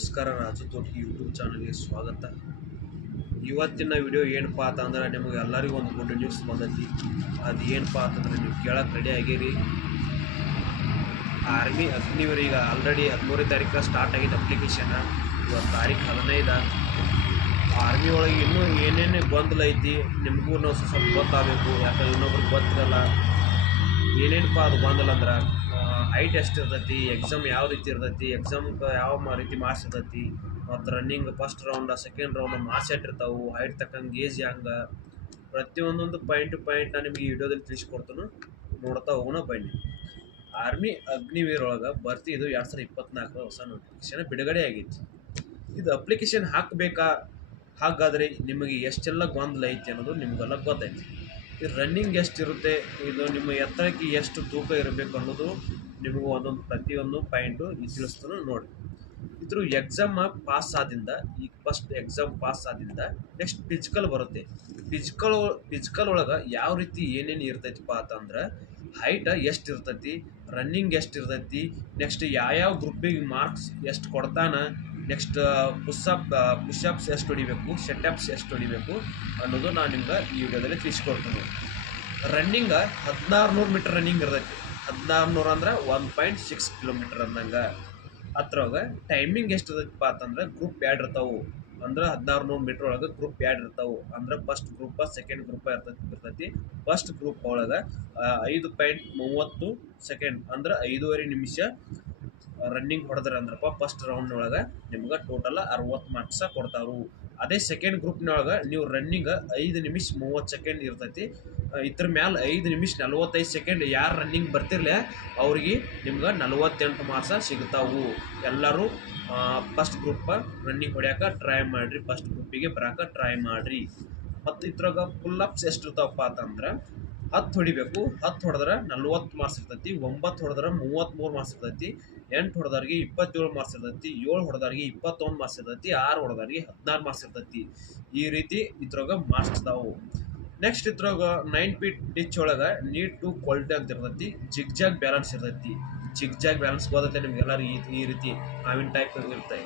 ನಮಸ್ಕಾರ ರಾಜು ತೋಟಿ ಯೂಟ್ಯೂಬ್ ಚಾನಲ್ಗೆ ಸ್ವಾಗತ. ಇವತ್ತಿನ ವಿಡಿಯೋ ಏನಪ್ಪ ಅಂತಂದ್ರೆ ನಿಮಗೆ ಎಲ್ಲರಿಗೂ ಒಂದು ಗುಡ್ ನ್ಯೂಸ್ ಬಂದೈತಿ. ಅದು ಏನಪ್ಪ ಅಂತಂದ್ರೆ ನೀವು ಕೇಳಕ್ಕೆ ರೆಡಿ ಆಗಿರಿ. ಆರ್ಮಿ ಅಗ್ನಿವೀರ್ ಈಗ ಆಲ್ರೆಡಿ ಹದಿಮೂರನೇ ತಾರೀಕು ಸ್ಟಾರ್ಟ್ ಆಗಿದೆ ಅಪ್ಲಿಕೇಶನ್ ಇವತ್ತು ತಾರೀಕು ಹದಿನೈದು. ಆರ್ಮಿ ಒಳಗೆ ಇನ್ನೂ ಏನೇನು ಗೊಂದಲ ಐತಿ, ನಿಮಗೂ ಸ್ವಲ್ಪ ಗೊತ್ತಾಗಬೇಕು. ಯಾಕಂದ್ರೆ ಇನ್ನೊಬ್ರಿಗೆ ಗೊತ್ತಿರಲ್ಲ. ಏನೇನಪ್ಪ ಅದು ಗೊಂದಲ ಅಂದ್ರೆ? ಹೈಟ್ ಎಷ್ಟು ಇರ್ತೈತಿ ಎಕ್ಸಾಮ್ ಯಾವ ರೀತಿ ಇರ್ತೈತಿ ಎಕ್ಸಾಮ್ ಯಾವ ರೀತಿ ಮಾರ್ಕ್ಸ್ ಇರ್ತೈತಿ, ಮತ್ತು running first round second round marks ಇರ್ತಾವು ಹೈಟ್ ತಕ್ಕಂಗೆ ಏಜ್ ಹಂಗೆ ಪ್ರತಿಯೊಂದೊಂದು ಪಾಯಿಂಟ್ ಟು ಪಾಯಿಂಟ್ ನಾನು ನಿಮಗೆ ವಿಡಿಯೋದಲ್ಲಿ ತಿಳಿಸ್ಕೊಡ್ತಾನು, ನೋಡ್ತಾ ಹೋಗೋಣ ಬನ್ನಿ. ಆರ್ಮಿ ಅಗ್ನಿವೀರ್ ಒಳಗೆ ಭರ್ತಿ ಇದು ಎರಡು ಸಾವಿರದ ಇಪ್ಪತ್ನಾಲ್ಕರ ಹೊಸ ನೋಟಿಫಿಕೇಶನ್ ಬಿಡುಗಡೆ ಆಗೈತಿ ಇದು ಅಪ್ಲಿಕೇಶನ್ ಹಾಕಬೇಕಾ, ಹಾಗಾದರೆ ನಿಮಗೆ ಎಷ್ಟೆಲ್ಲ ಗೊಂದಲ ಐತಿ ಅನ್ನೋದು ನಿಮಗೆಲ್ಲ ಗೊತ್ತೈತಿ. ಇದು ರನ್ನಿಂಗ್ ಎಷ್ಟಿರುತ್ತೆ ಇದು ನಿಮ್ಮ ಎತ್ತರಕ್ಕೆ ಎಷ್ಟು ತೂಕ ಇರಬೇಕು ಅನ್ನೋದು ನಿಮಗೆ ಒಂದೊಂದು ಪ್ರತಿಯೊಂದು ಪಾಯಿಂಟು ತಿಳಿಸ್ತಾನೆ ನೋಡಿ. ಇದ್ರ ಎಕ್ಸಾಮ್ ಪಾಸ್ ಆದಿಂದ ಈಗ ಫಸ್ಟ್ ಎಕ್ಸಾಮ್ ಪಾಸ್ ಆದಿಂದ ನೆಕ್ಸ್ಟ್ ಫಿಸಿಕಲ್ ಬರುತ್ತೆ. ಫಿಸಿಕಲ್ ಫಿಸಿಕಲ್ ಒಳಗೆ ಯಾವ ರೀತಿ ಏನೇನು ಇರ್ತೈತಿಪ್ಪ ಅಂತಂದ್ರೆ ಹೈಟ್ ಎಷ್ಟು ಇರ್ತೈತಿ ರನ್ನಿಂಗ್ ಎಷ್ಟು ಇರ್ತೈತಿ ನೆಕ್ಸ್ಟ್ ಯಾವ್ಯಾವ ಗ್ರೂಪಿಗೆ ಮಾರ್ಕ್ಸ್ ಎಷ್ಟು ಕೊಡ್ತಾನ ನೆಕ್ಸ್ಟ್ ಪುಷಪ್ ಪುಷಪ್ಸ್ ಎಷ್ಟು ಹೊಡಿಬೇಕು ಸೆಟಪ್ಸ್ ಎಷ್ಟು ಹೊಡಿಬೇಕು ಅನ್ನೋದು ನಾನು ನಿಮ್ಗೆ ಈ ವಿಡಿಯೋದಲ್ಲಿ ತಿಳಿಸ್ಕೊಡ್ತೀನಿ. ರನ್ನಿಂಗ್ ಹದಿನಾರು ನೂರು ಮೀಟರ್ ರನ್ನಿಂಗ್ ಇರ್ತೈತಿ. ಹದಿನಾರು ನೂರು ಅಂದ್ರೆ ಒನ್ ಪಾಯಿಂಟ್ ಸಿಕ್ಸ್ ಕಿಲೋಮೀಟರ್ ಅಂದಂಗೆ. ಅದ್ರೊಳಗೆ ಟೈಮಿಂಗ್ ಎಷ್ಟು ಅದಕ್ಕೆ ಅಂತಂದ್ರೆ ಗ್ರೂಪ್ ಎರಡು ಇರ್ತಾವು. ಅಂದ್ರೆ ಹದಿನಾರು ನೂರು ಮೀಟರ್ ಒಳಗೆ ಗ್ರೂಪ್ ಎರಡು ಇರ್ತಾವು. ಅಂದ್ರೆ ಫಸ್ಟ್ ಗ್ರೂಪ ಸೆಕೆಂಡ್ ಗ್ರೂಪ ಇರ್ತೈತಿ ಇರ್ತೈತಿ. ಫಸ್ಟ್ ಗ್ರೂಪ್ ಒಳಗೆ ಐದು ಪಾಯಿಂಟ್ ಮೂವತ್ತು ಸೆಕೆಂಡ್ ಅಂದ್ರೆ ಐದೂವರೆ ನಿಮಿಷ ರನ್ನಿಂಗ್ ಹೊಡೆದ್ರೆ ಅಂದ್ರಪ್ಪ ಫಸ್ಟ್ ರೌಂಡ್ ಒಳಗೆ ನಿಮ್ಗೆ ಟೋಟಲ್ ಅರವತ್ತು ಮಾರ್ಕ್ಸ ಕೊಡ್ತಾರು. ಅದೇ ಸೆಕೆಂಡ್ ಗ್ರೂಪ್ನೊಳಗೆ ನೀವು ರನ್ನಿಂಗ್ ಐದು ನಿಮಿಷ ಮೂವತ್ತು ಸೆಕೆಂಡ್ ಇರ್ತೈತಿ. ಇದ್ರ ಮ್ಯಾಲೆ ಐದು ನಿಮಿಷ ನಲ್ವತ್ತೈದು ಸೆಕೆಂಡ್ ಯಾರು ರನ್ನಿಂಗ್ ಬರ್ತಿರ್ಲೆ ಅವ್ರಿಗೆ ನಿಮ್ಗೆ ನಲ್ವತ್ತೆಂಟು ಮಾರ್ಕ್ಸ ಸಿಗ್ತಾವು. ಎಲ್ಲರೂ ಫಸ್ಟ್ ಗ್ರೂಪ್ ರನ್ನಿಂಗ್ ಹೊಡ್ಯಾಕ ಟ್ರೈ ಮಾಡಿರಿ. ಫಸ್ಟ್ ಗ್ರೂಪಿಗೆ ಬರಾಕ ಟ್ರೈ ಮಾಡಿರಿ. ಮತ್ತು ಇದ್ರಾಗ ಫುಲ್ ಅಪ್ಸ್ ಎಷ್ಟು ಇರ್ತಾವಪ್ಪ ಅಂತಂದ್ರೆ ಹತ್ತು ಹೊಡಿಬೇಕು. ಹತ್ತು ಹೊಡೆದ್ರೆ ನಲ್ವತ್ತು ಮಾರ್ಕ್ಸ್ ಇರ್ತೈತಿ. ಒಂಬತ್ತು ಹೊಡೆದ್ರೆ ಮೂವತ್ತ್ಮೂರು ಮಾರ್ಕ್ಸ್ ಇರ್ತೈತಿ. ಎಂಟು ಹೊಡೆದವ್ರಿಗೆ ಇಪ್ಪತ್ತೇಳು ಮಾರ್ಕ್ಸ್ ಇರ್ತೈತಿ, ಏಳು ಹೊಡೆದವ್ರಿಗೆ ಇಪ್ಪತ್ತೊಂದು ಮಾರ್ಕ್ಸ್ ಇರ್ತೈತಿ, ಆರು ಹೊಡೆದವ್ರಿಗೆ ಹದಿನಾರು ಮಾರ್ಕ್ಸ್ ಇರ್ತೈತಿ. ಈ ರೀತಿ ಇದ್ರಾಗ ಮಾರ್ಕ್ಸ್ ಇದಾವೆ. ನೆಕ್ಸ್ಟ್ ಇದ್ರಾಗ ನೈನ್ ಫೀಟ್ ಡಿಚ್ ಒಳಗೆ ನೀಟ್ ಟು ಕ್ವಾಲಿಟಿ ಅಂತ ಇರ್ತೈತಿ ಜಿಗ್ ಜಾಗ್ ಬ್ಯಾಲೆನ್ಸ್ ಇರ್ತೈತಿ. ಜಿಗ್ ಜಾಗ್ ಬ್ಯಾಲೆನ್ಸ್ ಗೊತ್ತೈತೆ ನಿಮ್ಗೆಲ್ಲರೂ ಈ ಈ ರೀತಿ ಹಾವಿನ ಟೈಪ್ ಇರ್ತೈತಿ.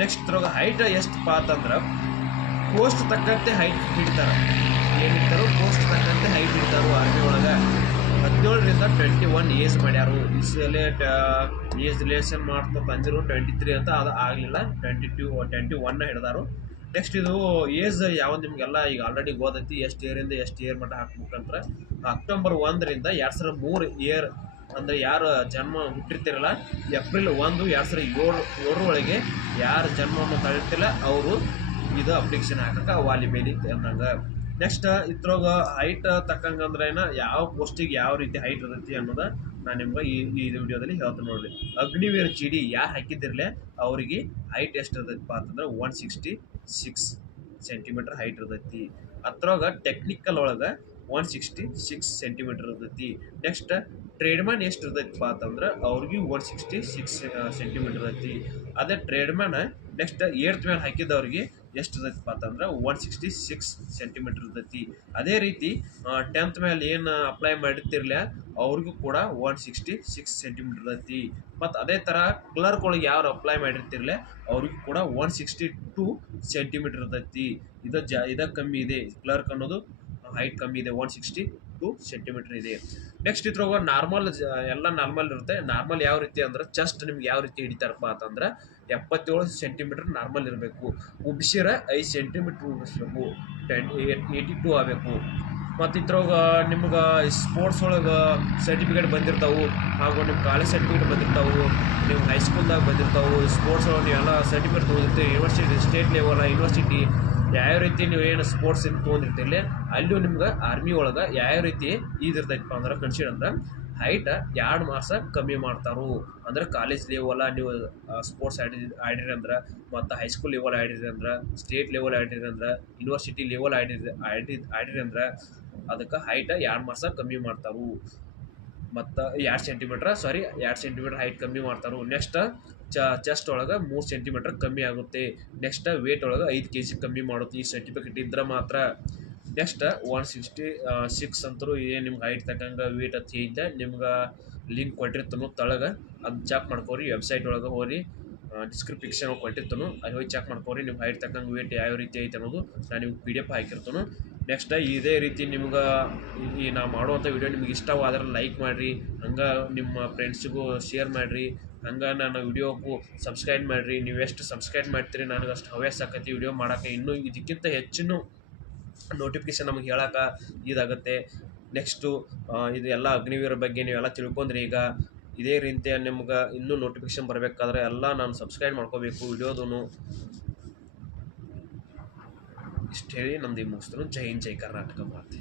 ನೆಕ್ಸ್ಟ್ ಇದ್ರಾಗ ಹೈಟ್ ಪಾತ್ ಅಂದ್ರೆ ಪೋಸ್ಟ್ ತಕ್ಕಂತೆ ಹೈಟ್ ಇಡ್ತಾರೆ ಏನಿರ್ತಾರೋ ಪೋಸ್ಟ್ ತಕ್ಕಂತೆ ಹೈಟ್ ಇಡ್ತಾರೋ ಆರ್ಮಿ ಹದಿನೇಳರಿಂದ ಟ್ವೆಂಟಿ ಒನ್ ಏಜ್ ಮಾಡ್ಯಾರು. ಇಸಲೇ ಸಲ ಏಜ್ ರಿಲೇಷನ್ ಮಾಡ್ತಾ ಬಂದಿರು. ಟ್ವೆಂಟಿ ತ್ರೀ ಅಂತ ಅದು ಆಗಲಿಲ್ಲ. ಟ್ವೆಂಟಿ ಟೂ ಟ್ವೆಂಟಿ ಒನ್ನ ಹಿಡ್ದಾರು. ನೆಕ್ಸ್ಟ್ ಇದು ಏಜ್ ಯಾವ ನಿಮಗೆಲ್ಲ ಈಗ ಆಲ್ರೆಡಿ ಓದೈತಿ ಎಷ್ಟು ಇಯರಿಂದ ಎಷ್ಟು ಇಯರ್ ಮಟ್ಟ ಹಾಕ್ಬೇಕಂದ್ರೆ ಅಕ್ಟೋಬರ್ ಒಂದರಿಂದ ಎರಡು ಸಾವಿರದ ಮೂರು ಇಯರ್ ಅಂದರೆ ಯಾರು ಜನ್ಮ ಹುಟ್ಟಿರ್ತಿರಲ್ಲ ಏಪ್ರಿಲ್ ಒಂದು, ಎರಡು ಸಾವಿರದ ಏಳು ಏಳರೊಳಗೆ ಯಾರು ಜನ್ಮವನ್ನು ತಳಿರ್ತಿಲ್ಲ ಅವರು ಇದು ಅಪ್ಲಿಕೇಶನ್ ಹಾಕಕ್ಕೆ ವಾಲಿಬೇಲಿ ಅಂದಂಗೆ ನೆಕ್ಸ್ಟ್ ಇದ್ರಾಗ ಹೈಟ್ ತಕ್ಕಂಗೆ ಅಂದ್ರೆ ಏನ, ಯಾವ ಪೋಸ್ಟಿಗೆ ಯಾವ ರೀತಿ ಹೈಟ್ ಇರ್ತೈತಿ ಅನ್ನೋದ ನಾನು ನಿಮ್ಗೆ ಈ ಈ ವಿಡಿಯೋದಲ್ಲಿ ಹೇಳ್ತೀನಿ ನೋಡ್ರಿ. ಅಗ್ನಿವೀರ್ ಜಿ ಡಿ ಯಾರು ಹಾಕಿದ್ದಿರಲಿ, ಅವರಿಗೆ ಹೈಟ್ ಎಷ್ಟು ಇರ್ತೈತಿಪ್ಪ ಅಂತಂದ್ರೆ one sixty six centimetre height ಇರ್ತೈತಿ ಅದ್ರೊಳಗೆ ಟೆಕ್ನಿಕಲ್ ಒಳಗೆ ಒನ್ ಸಿಕ್ಸ್ಟಿ ಸಿಕ್ಸ್ ಸೆಂಟಿಮೀಟರ್ ಇರ್ತೈತಿ ನೆಕ್ಸ್ಟ್ ಟ್ರೇಡ್ಮ್ಯಾನ್ ಎಷ್ಟು ಇರ್ತೈತಿಪ್ಪ ಅಂತಂದ್ರೆ ಅವ್ರಿಗೆ ಒನ್ ಸಿಕ್ಸ್ಟಿ ಸಿಕ್ಸ್ ಸೆಂಟಿಮೀಟರ್ ಇರ್ತೈತಿ ಅದೇ ಟ್ರೇಡ್ಮ್ಯಾನ್ ನೆಕ್ಸ್ಟ್ ಏರ್ತ್ ಮ್ಯಾನ್ ಹಾಕಿದವ್ರಿಗೆ ಎಷ್ಟು ಇರ್ತೈತಿಪ್ಪ ಅಂತಂದ್ರೆ ಒನ್ ಸಿಕ್ಸ್ಟಿ ಸಿಕ್ಸ್ ಸೆಂಟಿಮೀಟರ್ ಇರ್ತೈತಿ. ಅದೇ ರೀತಿ ಟೆಂತ್ ಮೇಲೆ ಏನು ಅಪ್ಲೈ ಮಾಡಿರ್ತಿರ್ಲ ಅವ್ರಿಗೂ ಕೂಡ ಒನ್ ಸಿಕ್ಸ್ಟಿ ಸಿಕ್ಸ್ ಸೆಂಟಿಮೀಟರ್ ಇರ್ತೈತಿ. ಮತ್ತು ಅದೇ ಥರ ಕ್ಲರ್ಕ್ ಒಳಗೆ ಯಾರು ಅಪ್ಲೈ ಮಾಡಿರ್ತಿರ್ಲೆ ಅವ್ರಿಗೂ ಕೂಡ ಒನ್ ಸಿಕ್ಸ್ಟಿ ಟೂ ಸೆಂಟಿಮೀಟರ್ ಇರ್ತೈತಿ. ಇದು ಜ, ಇದ ಕಮ್ಮಿ ಇದೆ. ಕ್ಲರ್ಕ್ ಅನ್ನೋದು ಹೈಟ್ ಕಮ್ಮಿ ಇದೆ. ಒನ್ ಸಿಕ್ಸ್ಟಿ ಟು ಸೆಂಟಿಮೀಟರ್ ಇದೆ. ನೆಕ್ಸ್ಟ್ ಇದ್ರೊಳಗೆ ನಾರ್ಮಲ್ ಎಲ್ಲ ನಾರ್ಮಲ್ ಇರುತ್ತೆ. ನಾರ್ಮಲ್ ಯಾವ ರೀತಿ ಅಂದ್ರೆ ಚೆಸ್ಟ್ ನಿಮ್ಗೆ ಯಾವ ರೀತಿ ಹಿಡಿತಾರಪ್ಪ ಅಂತಂದ್ರೆ ಎಪ್ಪತ್ತೇಳು ಸೆಂಟಿಮೀಟರ್ ನಾರ್ಮಲ್ ಇರಬೇಕು. ಉಬ್ಸಿರ ಐದು ಸೆಂಟಿಮೀಟ್ರ್ ಉಬ್ಬಿಸ್ಬೇಕು. ಟೆನ್ ಏಯ್ಟಿ ಟು ಆಗಬೇಕು. ಮತ್ತು ಇದ್ರೊಳಗೆ ನಿಮ್ಗೆ ಸ್ಪೋರ್ಟ್ಸ್ ಒಳಗೆ ಸರ್ಟಿಫಿಕೇಟ್ ಬಂದಿರ್ತಾವು. ಹಾಗೂ ನಿಮ್ಮ ಕಾಲೇಜ್ ಸರ್ಟಿಫಿಕೇಟ್ ಬಂದಿರ್ತಾವು. ನಿಮ್ಮ ಹೈಸ್ಕೂಲ್ದಾಗ ಬಂದಿರ್ತಾವೆ. ಸ್ಪೋರ್ಟ್ಸ್ ಒಳಗೆ ನೀವೆಲ್ಲ ಸರ್ಟಿಫಿಕೇಟ್ ತೊಗೊಂಡಿರ್ತೀವಿ ಯೂನಿವರ್ಸಿಟಿ ಸ್ಟೇಟ್ ಲೆವೆಲ್ ಯೂನಿವರ್ಸಿಟಿ ಯಾವ ರೀತಿ ನೀವು ಏನು ಸ್ಪೋರ್ಟ್ಸ್ ಇದು ತೊಗೊಂಡಿರ್ತೀರಿ ಅಲ್ಲೂ ನಿಮ್ಗೆ ಆರ್ಮಿ ಒಳಗೆ ಯಾವ ರೀತಿ ಇದಿರ್ತೈತಪ್ಪ ಅಂದ್ರೆ ಕನ್ಸಿಡರ್ ಅಂದ್ರೆ ಹೈಟ್ ಎರಡು ಮಾಸ ಕಮ್ಮಿ ಮಾಡ್ತಾರು. ಅಂದ್ರೆ ಕಾಲೇಜ್ ಲೆವೆಲ ನೀವು ಸ್ಪೋರ್ಟ್ಸ್ ಆಡಿ, ಆಡಿರಿ ಅಂದ್ರೆ, ಮತ್ತು ಹೈಸ್ಕೂಲ್ ಲೆವೆಲ್ ಆಡಿರಿ ಅಂದ್ರೆ ಸ್ಟೇಟ್ ಲೆವೆಲ್ ಆಡಿರಿ ಅಂದ್ರೆ ಯೂನಿವರ್ಸಿಟಿ ಲೆವೆಲ್ ಆಡಿರಿ, ಆಡಿ, ಆಡಿರಿ ಅಂದ್ರೆ, ಅದಕ್ಕೆ ಹೈಟ್ ಎರಡು ಮಾಸ ಕಮ್ಮಿ ಮಾಡ್ತಾರು. ಮತ್ತು ಎರಡು ಸೆಂಟಿಮೀಟ್ರ್ ಸಾರಿ ಎರಡು ಸೆಂಟಿಮೀಟ್ರ್ ಹೈಟ್ ಕಮ್ಮಿ ಮಾಡ್ತಾರು. ನೆಕ್ಸ್ಟ್ ಚ ಚೆಸ್ಟ್ ಒಳಗೆ ಮೂರು ಸೆಂಟಿಮೀಟ್ರ್ ಕಮ್ಮಿ ಆಗುತ್ತೆ. ನೆಕ್ಸ್ಟ್ ವೇಟ್ ಒಳಗೆ ಐದು ಕೆ ಜಿ ಕಮ್ಮಿ ಮಾಡುತ್ತೆ. ಈ ಸರ್ಟಿಫಿಕೇಟ್ ಇದ್ರೆ ಮಾತ್ರ. ನೆಕ್ಸ್ಟ್ ಒನ್ ಸಿಕ್ಸ್ಟಿ ಸಿಕ್ಸ್ ಅಂತರೂ ಏನು ನಿಮ್ಗೆ ಹೈಟ್ ತಕ್ಕಂಗೆ ವೇಟ್ ಅತಿ ಐತೆ. ನಿಮ್ಗೆ ಲಿಂಕ್ ಕೊಟ್ಟಿರ್ತನು ತಳಗೆ. ಅದು ಚೆಕ್ ಮಾಡ್ಕೋರಿ ವೆಬ್ಸೈಟ್ ಒಳಗೆ ಹೋರಿ. ಡಿಸ್ಕ್ರಿಪ್ಷನ್ ಕೊಟ್ಟಿರ್ತನು. ಅಲ್ಲಿ ಹೋಗಿ ಚೆಕ್ ಮಾಡ್ಕೋರಿ. ನಿಮ್ಮ ಹೈಟ್ ತಕ್ಕಂಗೆ ವೇಟ್ ಯಾವ ರೀತಿ ಐತೆ ಅನ್ನೋದು ನಾನು ನಿಮ್ಗೆ ಪಿ ಡಿ ಎಫ್ ಹಾಕಿರ್ತನು ನೆಕ್ಸ್ಟ್ ಇದೇ ರೀತಿ ನಿಮ್ಗೆ ಈ ನಾ ಮಾಡುವಂಥ ವಿಡಿಯೋ ನಿಮ್ಗೆ ಇಷ್ಟವಾದ್ರೆ ಲೈಕ್ ಮಾಡಿರಿ. ಹಂಗೆ ನಿಮ್ಮ ಫ್ರೆಂಡ್ಸಿಗೂ ಶೇರ್ ಮಾಡಿರಿ. ಹಂಗೆ ನನ್ನ ವಿಡಿಯೋಕ್ಕೂ ಸಬ್ಸ್ಕ್ರೈಬ್ ಮಾಡಿರಿ. ನೀವು ಎಷ್ಟು ಸಬ್ಸ್ಕ್ರೈಬ್ ಮಾಡ್ತೀರಿ ನನಗೆ ಅಷ್ಟು ಹವ್ಯಾಸ ಆಕತಿ ವಿಡಿಯೋ ಮಾಡೋಕೆ ಇನ್ನೂ ಇದಕ್ಕಿಂತ ಹೆಚ್ಚಿನ ನೋಟಿಫಿಕೇಶನ್ ನಮಗೆ ಹೇಳಕ್ಕೆ ಇದಾಗುತ್ತೆ. ನೆಕ್ಸ್ಟು ಇದು ಎಲ್ಲ ಅಗ್ನಿವೀರ ಬಗ್ಗೆ ನೀವೆಲ್ಲ ತಿಳ್ಕೊಂಡ್ರಿ ಈಗ. ಇದೇ ರೀತಿಯ ನಿಮ್ಗೆ ಇನ್ನೂ ನೋಟಿಫಿಕೇಶನ್ ಬರಬೇಕಾದ್ರೆ ಎಲ್ಲ ನಾನು ಸಬ್ಸ್ಕ್ರೈಬ್ ಮಾಡ್ಕೋಬೇಕು ವಿಡಿಯೋದೂ ಇಷ್ಟು ಹೇಳಿ ನಮ್ದು ಮುಗಿಸ್ತಾರೆ ಜೈ ಹಿಂದ್, ಜೈ ಕರ್ನಾಟಕ ಮಾತೆ.